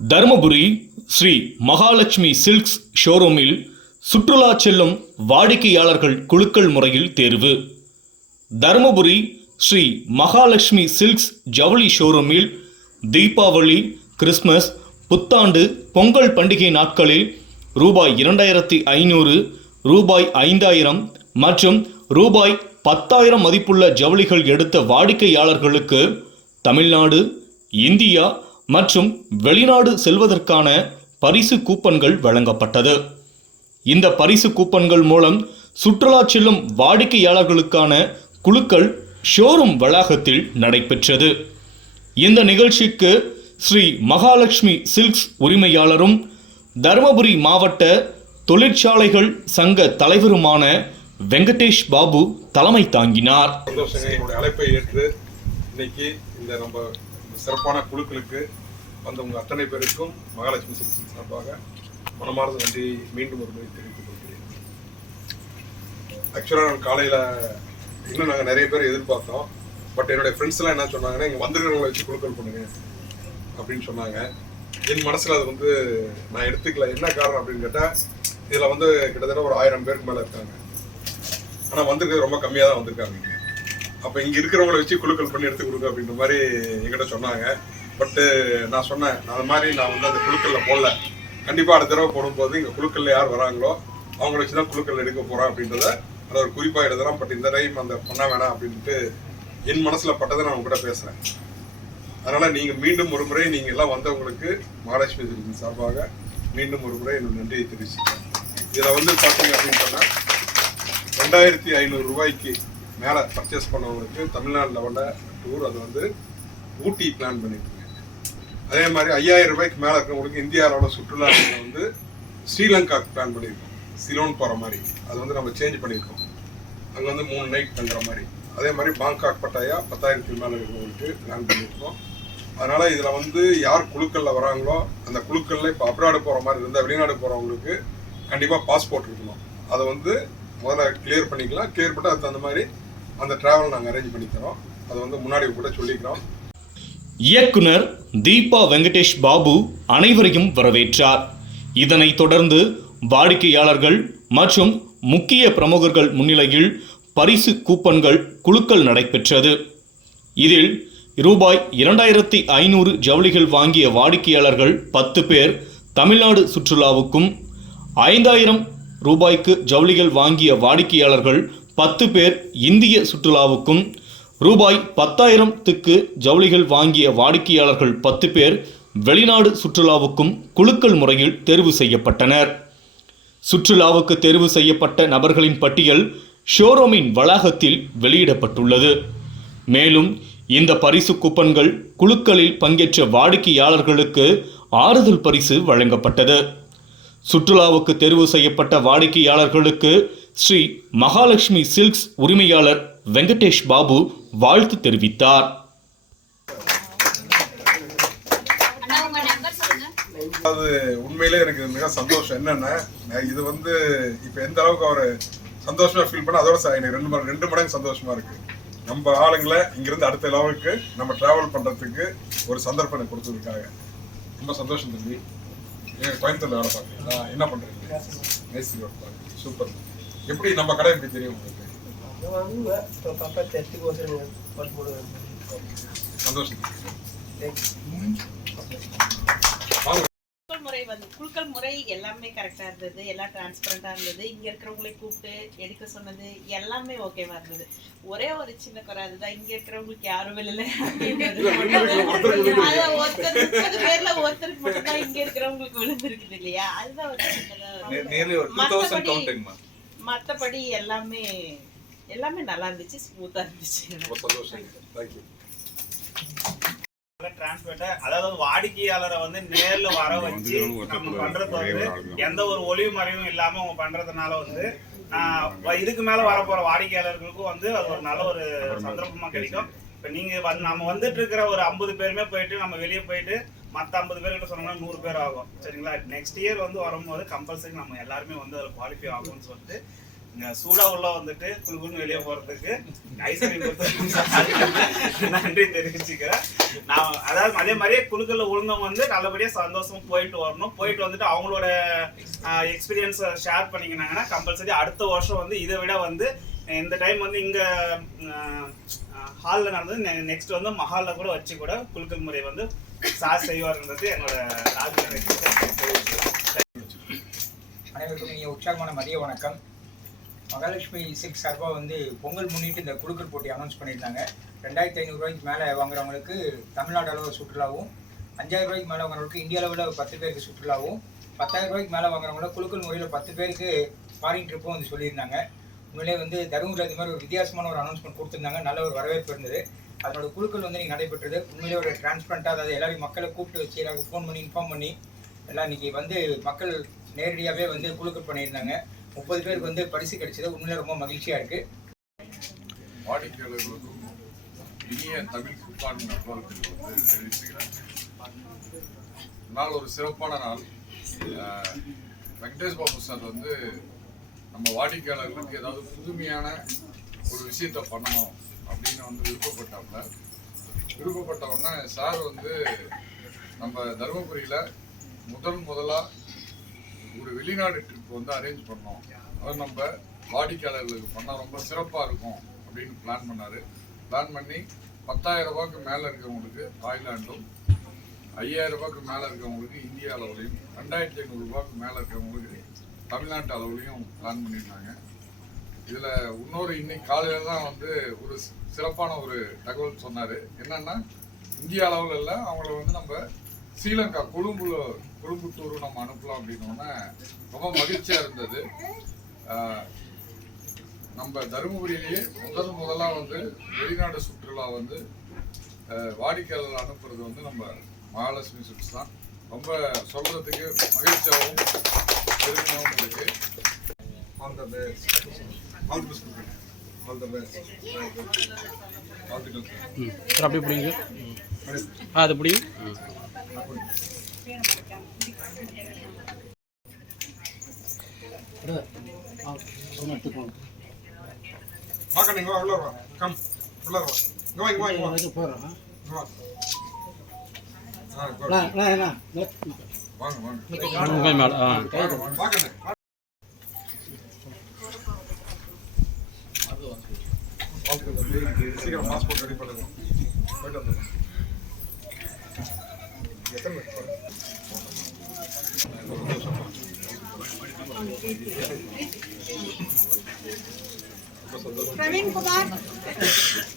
Dharmapuri Sri Mahalakshmi silks ஷோரூமில் சுற்றுலா செல்லும் வாடிக்கையாளர்கள் குலுக்கல் முறையில் தேர்வு. தருமபுரி ஸ்ரீ மகாலட்சுமி சில்க்ஸ் ஜவுளி ஷோரூமில் தீபாவளி, கிறிஸ்துமஸ், புத்தாண்டு, பொங்கல் பண்டிகை நாட்களில் ரூபாய் 2500, ரூபாய் 5000 மற்றும் ரூபாய் 10,000 மதிப்புள்ள ஜவுளிகள் எடுத்த வாடிக்கையாளர்களுக்கு தமிழ்நாடு, இந்தியா மற்றும் வெளிநாடு செல்வதற்கான பரிசு கூப்பன்கள் வழங்கப்பட்டது. இந்த பரிசு கூப்பன்கள் மூலம் சுற்றுலா செல்லும் வாடிக்கையாளர்களுக்கான குலுக்கல் ஷோரூம் வளாகத்தில் நடைபெற்றது. இந்த நிகழ்ச்சிக்கு ஸ்ரீ மகாலட்சுமி சில்க்ஸ் உரிமையாளரும் தருமபுரி மாவட்ட தொழிற்சாலைகள் சங்க தலைவருமான வெங்கடேஷ் பாபு தலைமை தாங்கினார். அழைப்பை ஏற்று இன்னைக்கு இந்த நம்ம சிறப்பான குழுக்களுக்கு வந்தவங்க அத்தனை பேருக்கும் மகாலட்சுமி சில்க்ஸ் சார்பாக மனமார்ந்த நன்றி மீண்டும் ஒரு முறை தெரிவித்துக் கொள்கிறேன். ஆக்சுவலாக நான் காலையில் இன்னும் நாங்கள் நிறைய பேர் எதிர்பார்த்தோம். பட் என்னுடைய ஃப்ரெண்ட்ஸ் எல்லாம் என்ன சொன்னாங்கன்னா, இங்கே வந்துருக்கிறவங்களை வச்சு குழுக்கள் பண்ணுங்க அப்படின்னு சொன்னாங்க. என் மனசில் அது நான் எடுத்துக்கல. என்ன காரணம் அப்படின்னு கேட்டால், இதில் கிட்டத்தட்ட ஒரு 1000 பேருக்கு மேலே இருக்காங்க. ஆனால் வந்திருக்கிறது ரொம்ப கம்மியாக தான் வந்திருக்காங்க. அப்போ இங்கே இருக்கிறவங்களை வச்சு குழுக்கள் பண்ணி எடுத்து கொடுங்க அப்படின்ற மாதிரி என்கிட்ட சொன்னாங்க. பட்டு நான் சொன்னேன், அது மாதிரி நான் அந்த குழுக்களில் போடல. கண்டிப்பாக அடுத்த தடவை போடும்போது இங்கே குழுக்களில் யார் வராங்களோ அவங்கள வச்சு தான் குழுக்கள் எடுக்க போகிறோம் அப்படின்றத அதை ஒரு குறிப்பாக எழுதலாம். பட் இந்த டைம் பண்ண வேணாம் அப்படின்ட்டு என் மனசில் பட்டதை நான் உங்ககிட்ட பேசுகிறேன். அதனால் நீங்கள் மீண்டும் ஒரு முறை நீங்கள் எல்லாம் வந்தவங்களுக்கு மகாலட்சுமி சில்க்ஸ் சார்பாக மீண்டும் ஒரு முறை என்னோட நன்றியை தெரிவிச்சுக்கிறேன். இதில் பார்த்தீங்க அப்படின்னு சொன்னால் 2500 ரூபாய்க்கு மேலே பர்ச்சேஸ் பண்ணவங்களுக்கு தமிழ்நாடு லெவலில் டூர், அது ஊட்டி பிளான் பண்ணியிருக்கேன். அதே மாதிரி 5000 ரூபாய்க்கு மேலே இருக்கிறவங்களுக்கு இந்தியாவோட சுற்றுலா ஸ்ரீலங்காவுக்கு பிளான் பண்ணியிருக்கோம். சிலோன் போகிற மாதிரி அது நம்ம சேஞ்ச் பண்ணியிருக்கோம். அங்கே 3 நைட் தங்குற மாதிரி. அதே மாதிரி பாங்காக், பட்டாயா 10,000க்கு மேலே இருக்கிறவங்களுக்கு பிளான் பண்ணியிருக்கோம். அதனால் இதில் யார் குழுக்களில் வராங்களோ அந்த குழுக்களில் இப்போ அப்ராடு போகிற மாதிரி இருந்தால் வெளிநாடு போகிறவங்களுக்கு கண்டிப்பாக பாஸ்போர்ட் இருக்கணும். அதை முதல்ல கிளியர் பண்ணிக்கலாம். கிளியர் பண்ணி அதுக்கு தகுந்த மாதிரி அந்த டிராவல் நாங்கள் அரேஞ்ச் பண்ணி தரோம். அதை முன்னாடி கூட சொல்லிக்கிறோம். இயக்குனர் தீபா வெங்கடேஷ் பாபு அனைவரையும் வரவேற்றார். இதனைத் தொடர்ந்து வாடிக்கையாளர்கள் மற்றும் முக்கிய பிரமுகர்கள் முன்னிலையில் பரிசு கூப்பன்கள் குலுக்கல் நடைபெற்றது. இதில் ரூபாய் 2500 ஜவுளிகள் வாங்கிய வாடிக்கையாளர்கள் 10 பேர் தமிழ்நாடு சுற்றுலாவுக்கும், 5000 ரூபாய்க்கு ஜவுளிகள் வாங்கிய வாடிக்கையாளர்கள் 10 பேர் இந்திய சுற்றுலாவுக்கும், ரூபாய் 10,000க்கு ஜவுளிகள் வாங்கிய வாடிக்கையாளர்கள் 10 பேர் வெளிநாடு சுற்றுலாவுக்கும் குலுக்கல் முறையில் தேர்வு செய்யப்பட்டனர். சுற்றுலாவுக்கு தேர்வு செய்யப்பட்ட நபர்களின் பட்டியல் ஷோரூமின் வளாகத்தில் வெளியிடப்பட்டுள்ளது. மேலும் இந்த பரிசு கூப்பன்கள் குலுக்களில் பங்கேற்ற வாடிக்கையாளர்களுக்கு ஆறுதல் பரிசு வழங்கப்பட்டது. சுற்றுலாவுக்கு தேர்வு செய்யப்பட்ட வாடிக்கையாளர்களுக்கு ஸ்ரீ மகாலட்சுமி சில்க்ஸ் உரிமையாளர் வெங்கடேஷ் பாபு வாழ்த்து தெரிவித்தார். அது உண்மையிலே எனக்கு மிக சந்தோஷம். என்னன்னா, இது இப்போ எந்த அளவுக்கு அவர் சந்தோஷமா ஃபீல் பண்ண, அதோட எனக்கு 2 மடங்கு சந்தோஷமா இருக்கு. நம்ம ஆளுங்களை இங்கிருந்து அடுத்த லெவலுக்கு நம்ம டிராவல் பண்றதுக்கு ஒரு சந்தர்ப்பம் கொடுத்ததுக்காக ரொம்ப சந்தோஷம் தம்பி. கோயம்புத்தூர்ல வேலை பார்க்குறீங்களா? என்ன பண்றீங்க? மேஸ்திரி ஒர்க் பார்க்குறீங்க. சூப்பர். எப்படி நம்ம கடை எப்படி தெரியும் உங்களுக்கு? சந்தோஷம். குலுக்கல் முறை எல்லாமே கரெக்டா இருந்தது. எல்லாம் டிரான்ஸ்பரண்டா இருந்தது. இங்க இருக்கிறவங்களை கூப்பிட்டு எடுக்க சொன்னது எல்லாமே ஓகேவா இருந்தது. ஒரே ஒரு சின்ன குறை, அதுதான் இங்க இருக்கிறவங்களுக்கு யாரும் இல்லை. ஒருத்தர் பேர்ல ஒருத்தருக்கு மட்டும் தான் இங்க இருக்கிறவங்களுக்கு விழுந்திருக்குது இல்லையா? அதுதான் ஒரு சின்னதா. மற்றபடி எல்லாமே நல்லா இருந்துச்சு, ஸ்மூத்தா இருந்துச்சு. அதாவது வாடிக்கையாளரை நேர்ல வர வச்சு நம்ம பண்றது எந்த ஒரு ஒளிவு மறைவும் இல்லாம அவங்க பண்றதுனால இதுக்கு மேல வரப்போற வாடிக்கையாளர்களுக்கும் அது ஒரு நல்ல ஒரு சந்தர்ப்பமா கிடைக்கும். இப்ப நீங்க நம்ம வந்துட்டு இருக்கிற ஒரு 50 பேருமே போயிட்டு நம்ம வெளியே போயிட்டு மற்ற 50 பேர்கிட்ட சொன்னோம்னா 100 பேர் ஆகும். சரிங்களா? நெக்ஸ்ட் இயர் வரும்போது கம்பல்சரி நம்ம எல்லாருமே அதில் குவாலிஃபை ஆகும்னு சொல்லிட்டு இங்க சூடா உள்ள வந்துட்டு குழுக்குன்னு வெளியே போறதுக்கு ஐஸ்கிரீம் கொடுத்து நன்றி தெரிவிச்சுக்கிறேன். நான் அதாவது அதே மாதிரியே குழுக்கள்ல உளுந்தவங்க வந்து நல்லபடியா சந்தோஷமா போயிட்டு வரணும். போயிட்டு வந்துட்டு அவங்களோட எக்ஸ்பீரியன்ஸை ஷேர் பண்ணிக்கினாங்கன்னா கம்பல்சரி அடுத்த வருஷம் வந்து இதை விட வந்து இந்த டைம் வந்து இங்க ஹாலில் நடந்தது, நெக்ஸ்ட் வந்து மஹாலில் கூட வச்சு கூட குலுக்கல் முறை வந்து சார் செய்வார்ன்றது என்னோட அனைவருக்கும் இனிய உற்சாகமான மதிய வணக்கம். மகாலட்சுமி சில்க் சார்பாக வந்து பொங்கல் முன்னிட்டு இந்த குலுக்கல் போட்டி அனௌன்ஸ் பண்ணியிருந்தாங்க. 2500 ரூபாய்க்கு மேலே வாங்குறவங்களுக்கு தமிழ்நாடு அளவு சுற்றுலாவும், 5000 ரூபாய்க்கு மேலே வாங்குறவங்களுக்கு இந்திய அளவில் 10 பேருக்கு சுற்றுலாவும், 10,000 ரூபாய்க்கு மேலே வாங்குறவங்கள குலுக்கல் முறையில் 10 பேருக்கு ஃபாரின் ட்ரிப்பும் வந்து சொல்லியிருந்தாங்க. உண்மையிலே வந்து தருமபுரியில் இது மாதிரி ஒரு வித்தியாசமான ஒரு அனௌன்ஸ்மெண்ட் கொடுத்துருந்தாங்க. நல்ல ஒரு வரவேற்பு இருந்தது. அதனோட குழுக்கள் வந்து நீங்கள் நடைபெற்றது உண்மையிலே ஒரு டிரான்ஸ்பரண்ட்டாக, அதாவது எல்லாரையும் மக்களை கூப்பிட்டு வச்சு எல்லாருக்கும் ஃபோன் பண்ணி இன்ஃபார்ம் பண்ணி எல்லாம் இன்றைக்கி வந்து மக்கள் நேரடியாகவே வந்து குழுக்கள் பண்ணியிருந்தாங்க. 30 பேருக்கு வந்து பரிசு கிடைச்சது. உண்மையிலே ரொம்ப மகிழ்ச்சியாக இருக்குது. வாடிக்கையாளர்களுக்கும் இனிய தமிழ் புத்தாண்டு நல்வாழ்த்துக்களை வந்து தெரிவிச்சுக்கிறேன். நாள் ஒரு சிறப்பான நாள். வெங்கடேஷ் பாபு சார் வந்து நம்ம வாடிக்கையாளர்களுக்கு ஏதாவது புதுமையான ஒரு விஷயத்த பண்ணணும் அப்படின்னு வந்து விருப்பப்பட்டவொடனே சார் வந்து நம்ம தருமபுரியில் முதலாக ஒரு வெளிநாடு ட்ரிப் வந்து அரேஞ்ச் பண்ணோம். அதை நம்ம வாடிக்கையாளர்களுக்கு பண்ணால் ரொம்ப சிறப்பாக இருக்கும் அப்படின்னு பிளான் பண்ணார். பிளான் பண்ணி 10,000 ரூபாய்க்கு மேலே இருக்கிறவங்களுக்கு தாய்லாண்டும், 5,000 ரூபாய்க்கு மேலே இருக்கிறவங்களுக்கு இந்திய அளவுலையும், 2,500 ரூபாய்க்கு மேலே இருக்கிறவங்களுக்கு தமிழ்நாட்டு அளவுலையும் பிளான் பண்ணியிருந்தாங்க. இதில் இன்னொரு இன்னைக்கு காலையில் தான் வந்து ஒரு சிறப்பான ஒரு தகவல் சொன்னார். என்னன்னா, இந்திய அளவில் இல்லை, அவங்கள வந்து நம்ம ஸ்ரீலங்கா கொழும்புத்தூர் நம்ம அனுப்பலாம் அப்படின்னோடனே ரொம்ப மகிழ்ச்சியாக இருந்தது. நம்ம தருமபுரியிலேயே முதலாக வந்து வெளிநாடு சுற்றுலா வந்து வாடிக்கையாளர்கள் அனுப்புறது வந்து நம்ம மகாலட்சுமி சில்க்ஸ் தான். ரொம்ப சொல்கிறதுக்கு மகிழ்ச்சியாகவும் பெருமையாகவும் இருக்கு. All the best. All the best. All the best. All the best. Sir அப்படியே பிடிங்க. அது பிடிங்க. வாங்க நீங்க உள்ள வா. கம் உள்ள வா. இங்க வா. இது போறோம். வா. வாங்க. உங்க மேல வாங்க. சீக்கிரம் பாஸ்போர்ட் ரெடி பண்ணுங்க. போயிட்டு வந்துடுங்க. எத்தனை பிரவீன் குமார்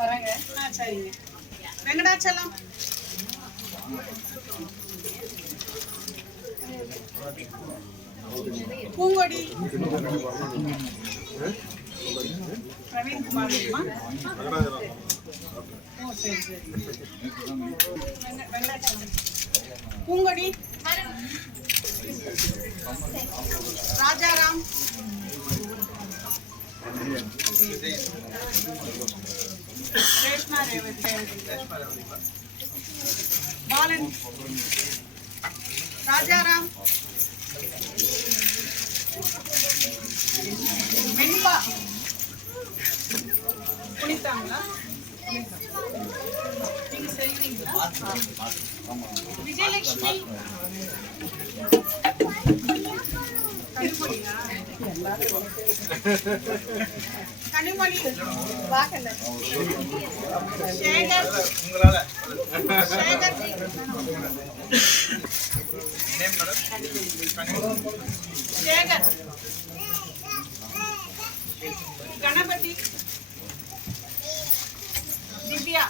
வரங்க. சரிங்க. வெங்கடாச்சலம், பூங்கொடி, பிரவீன் குமார், வெங்கடாச்சலம், பூங்கொடி, ராஜாராம், ரேஷ்மா ரேவதி, பாலன், ராஜாராம், வெண்பா, புனிதாங்களா, நீங்க செய்வீங்களா? விஜயலட்சுமி, கனிமொழி, சேகர், சேகர், கணபதி, திவ்யா,